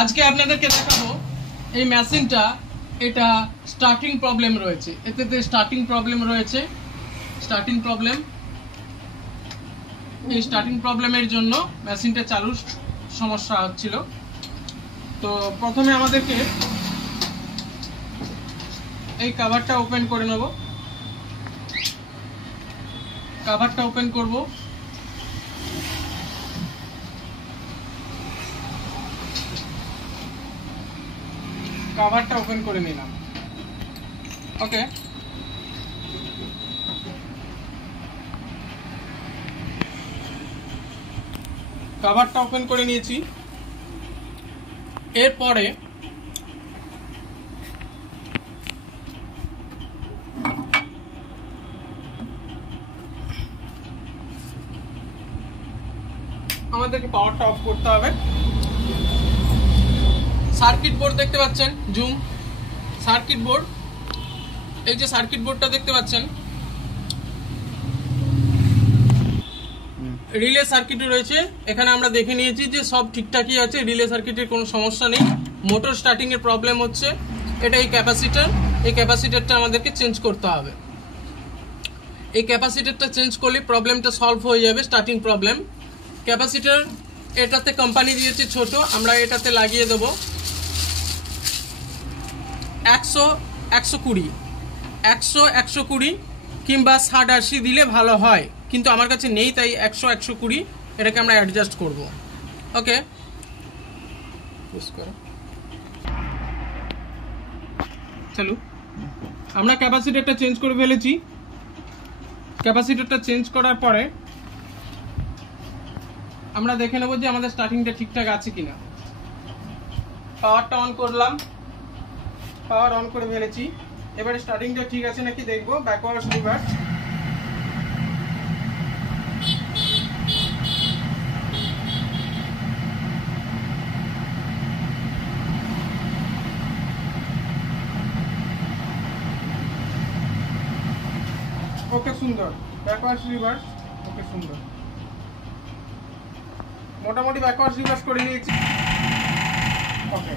আজকে আপনাদেরকে দেখাবো এই মেশিনটা, এটা স্টার্টিং প্রবলেম রয়েছে, এতে স্টার্টিং প্রবলেম রয়েছে। এই স্টার্টিং প্রবলেমের জন্য মেশিনটা চালুর সমস্যা হচ্ছিল। তো প্রথমে আমাদেরকে এই কভারটা ওপেন করে নেব। কভারটা ওপেন করব। কভারটা ওপেন করে নিলাম। ওকে, কভারটা ওপেন করে নিয়েছি। এরপরে আমাদেরকে পাওয়ারটা অফ করতে হবে। সার্কিট বোর্ড দেখতে পাচ্ছেন, জুম সার্কিট বোর্ড। এই যে সার্কিট বোর্ডটা দেখতে পাচ্ছেন, রিলে সার্কিট রয়েছে। এখানে আমরা দেখে নিয়েছি যে সব ঠিকঠাকই আছে, রিলে সার্কিটের কোনো সমস্যা নেই। মোটর স্টার্টিং এর প্রবলেম হচ্ছে, এটা এই ক্যাপাসিটরটা আমাদেরকে চেঞ্জ করতে হবে। এই ক্যাপাসিটরটা চেঞ্জ করলে প্রবলেমটা সলভ হয়ে যাবে, স্টার্টিং প্রবলেম। ক্যাপাসিটর এটাতে কোম্পানি দিয়েছে ছোট, আমরা এটাতে লাগিয়ে দেব 100-120 কিংবা 60-80 দিলে ভালো হয়, কিন্তু আমার কাছে নেই, তাই 100-120 এটাকে আমরা অ্যাডজাস্ট করব। ওকে, চলো আমরা ক্যাপাসিটরটা চেঞ্জ করে ফেলেছি। ক্যাপাসিটরটা চেঞ্জ করার পরে আমরা দেখে নেব যে আমাদের স্টার্টিংটা ঠিকঠাক আছে কিনা। পাওয়ারটা অন করলাম, পাওয়ার অন করে ফেলেছি। এবারে স্টার্টিংটা ঠিক আছে নাকি দেখবো। ব্যাকওয়ার্ডস রিভার্স, ওকে সুন্দর। ব্যাকওয়ার্ডস রিভার্স, ওকে সুন্দর। মোটামুটি ব্যাকওয়ার্ডস রিভার্স করে নিয়েছি। ওকে,